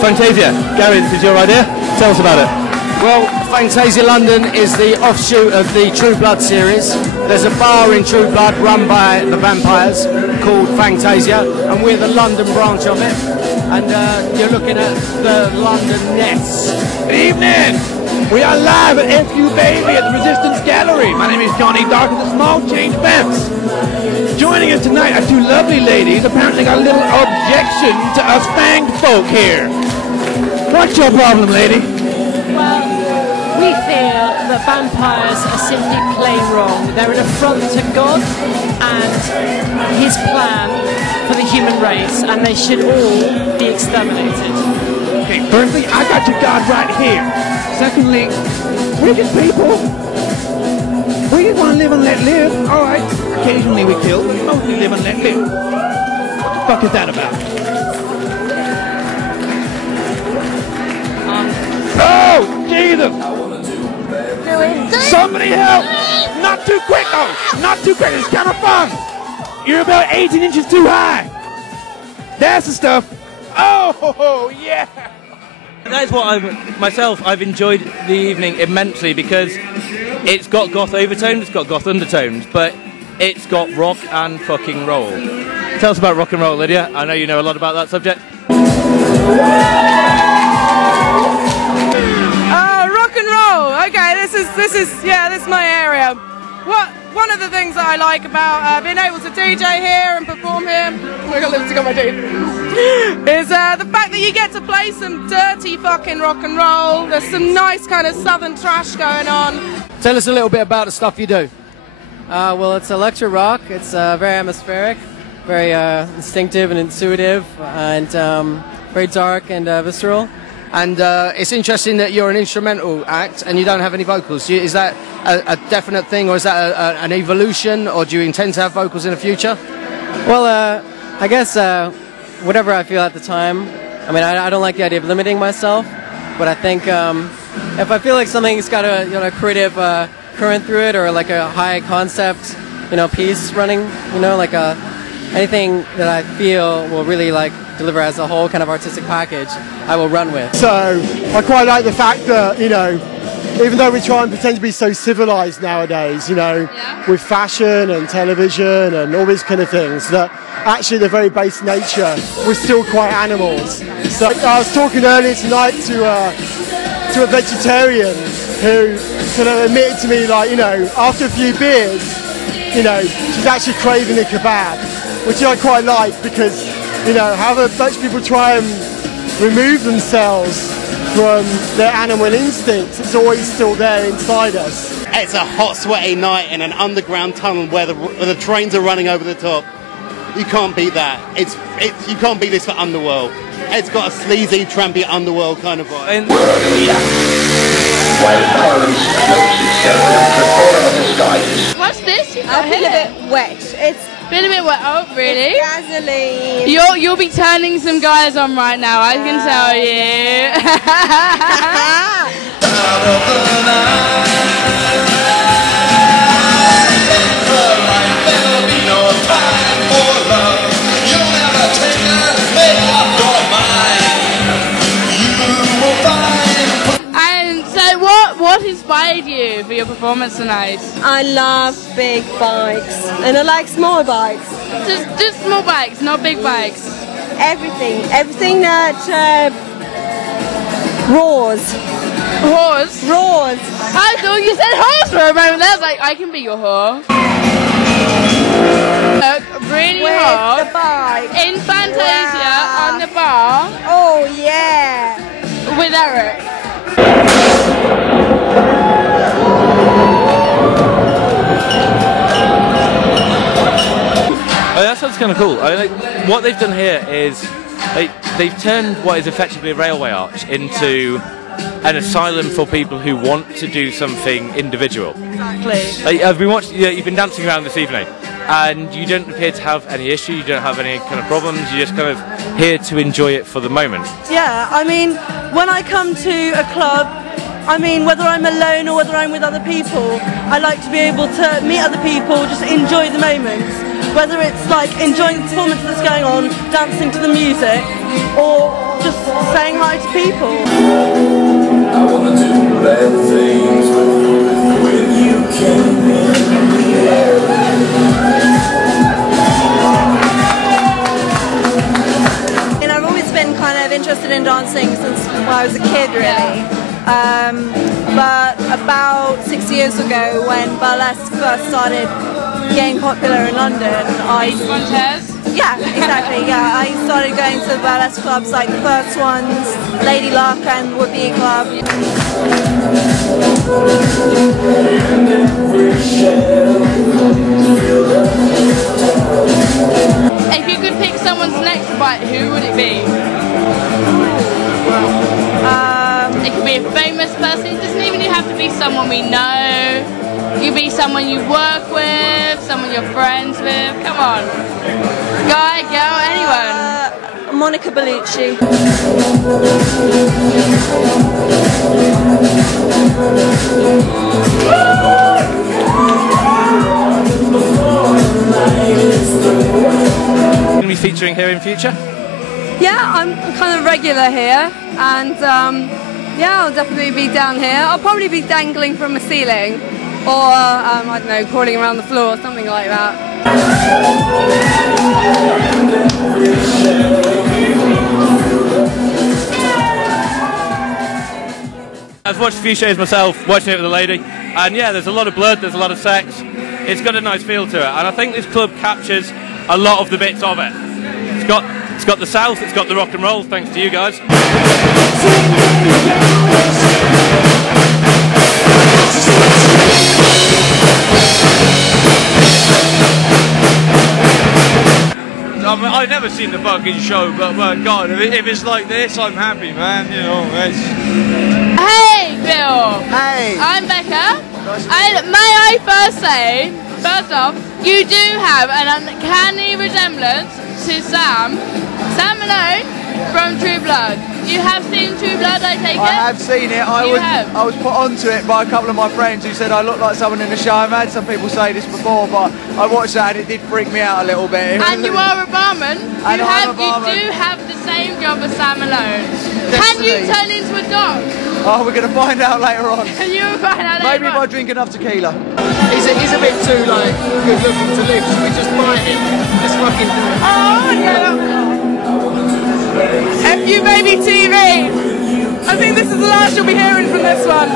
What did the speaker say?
Fangtasia. Gary, this is your idea. Tell us about it. Well, Fangtasia London is the offshoot of the True Blood series. There's a bar in True Blood run by the vampires called Fangtasia, and we're the London branch of it. And you're looking at the London Nets. Good evening! We are live at FUBaby at the Resistance Gallery. My name is Johnny Dark of the Small Change Vamps. Joining us tonight are two lovely ladies. Apparently got a little objection to us fanged folk here. What's your problem, lady? Well, we feel that vampires are simply plain wrong. They're an affront to God and his plan for the human race, and they should all be exterminated. Okay, firstly, I got your God right here. Secondly, we're just people. We just want to live and let live. All right, occasionally we kill, but we mostly live and let live. What the fuck is that about? Oh, Jesus! Somebody help! Not too quick, though! Not too quick, it's kind of fun! You're about 18 inches too high! That's the stuff! Oh, yeah! That's what I've enjoyed the evening immensely, because it's got goth overtones, it's got goth undertones, but it's got rock and fucking roll. Tell us about rock and roll, Lydia. I know you know a lot about that subject. Rock and roll. Okay, this is my area. One of the things that I like about being able to DJ here and perform here, I got lipstick on my teeth, is the fact that you get to play some dirty fucking rock and roll. There's some nice kind of southern trash going on. Tell us a little bit about the stuff you do. Well, it's electro rock. It's very atmospheric, very instinctive and intuitive, and very dark and visceral. And it's interesting that you're an instrumental act and you don't have any vocals. Is that a definite thing, or is that an evolution, or do you intend to have vocals in the future? Well, I guess whatever I feel at the time. I mean, I don't like the idea of limiting myself, but I think if I feel like something's got a creative current through it, or like a high concept, piece running, like anything that I feel will really like deliver as a whole kind of artistic package, I will run with. So I quite like the fact that, even though we try and pretend to be so civilized nowadays, with fashion and television and all these kind of things, that actually the very base nature, we're still quite animals. So I was talking earlier tonight to a vegetarian who kind of admitted to me, like, after a few beers, she's actually craving a kebab, which I quite like, because however much people try and remove themselves from their animal instincts, it's always still there inside us. It's a hot, sweaty night in an underground tunnel where the trains are running over the top. You can't beat that. You can't beat this for Underworld. It's got a sleazy, trampy Underworld kind of vibe. What's this? I feel a bit wet. It's been a bit wet. Oh, really? Gasoline. You'll be turning some guys on right now, I can tell you. And so what inspired you for your performance tonight? I love big bikes, and I like small bikes. Just small bikes, not big bikes. Everything that roars. Horse? Roars. I thought you said horse for a moment. I was like, I can be your whore. Really hot. The bike. In Fangtasia, on the bar. Oh yeah. With Eric. Oh, that sounds kind of cool. What they've done here is they've turned what is effectively a railway arch into an asylum for people who want to do something individual. Exactly. I've been watching. You've been dancing around this evening, and you don't appear to have any issue. You don't have any kind of problems. You're just kind of here to enjoy it for the moment. Yeah, I mean, when I come to a club, whether I'm alone or whether I'm with other people, I like to be able to meet other people, just enjoy the moment. Whether it's like enjoying the performance that's going on, dancing to the music, or just saying hi to people. I wanna do bad things when you can. And I've always been kind of interested in dancing since when I was a kid, really. But about 6 years ago, when burlesque first started getting popular in London, yeah, exactly. Yeah, I started going to the burlesque clubs, like the first ones, Lady Luck and Would-Be Club. If you could pick someone's next bite, who would it be? It could be a famous person. It doesn't even have to be someone we know. It could be someone you work with, someone you're friends with. Come on. Guy, girl, anyone. Monica Bellucci. Going to be featuring here in future? Yeah, I'm kind of regular here, and yeah, I'll definitely be down here. I'll probably be dangling from a ceiling, or I don't know, crawling around the floor, something like that. I've watched a few shows myself, watching it with a lady, and yeah, there's a lot of blood, there's a lot of sex. It's got a nice feel to it, and I think this club captures a lot of the bits of it. It's got the South, it's got the rock and roll, thanks to you guys. I've never seen the fucking show, but God, if it's like this, I'm happy, man. You know, it's... Hey, Bill. Hey. I'm Becca. And may I first say, first off, you do have an uncanny resemblance to Sam Malone from True Blood. You have seen True Blood, I take it? I have seen it. I was put onto it by a couple of my friends who said I look like someone in the show. I've had some people say this before, but I watched that and it did freak me out a little bit. And you are a barman. And I'm a barman. You do have the same job as Sam Malone. Destiny. Can you turn into a dog? Oh, we're going to find out later on. You will find out later Maybe if I drink enough tequila. He's a bit too like good looking to live. Should we just bite him? Let's fucking do it. Oh yeah. FUBabyTV. I think this is the last you'll be hearing from this one.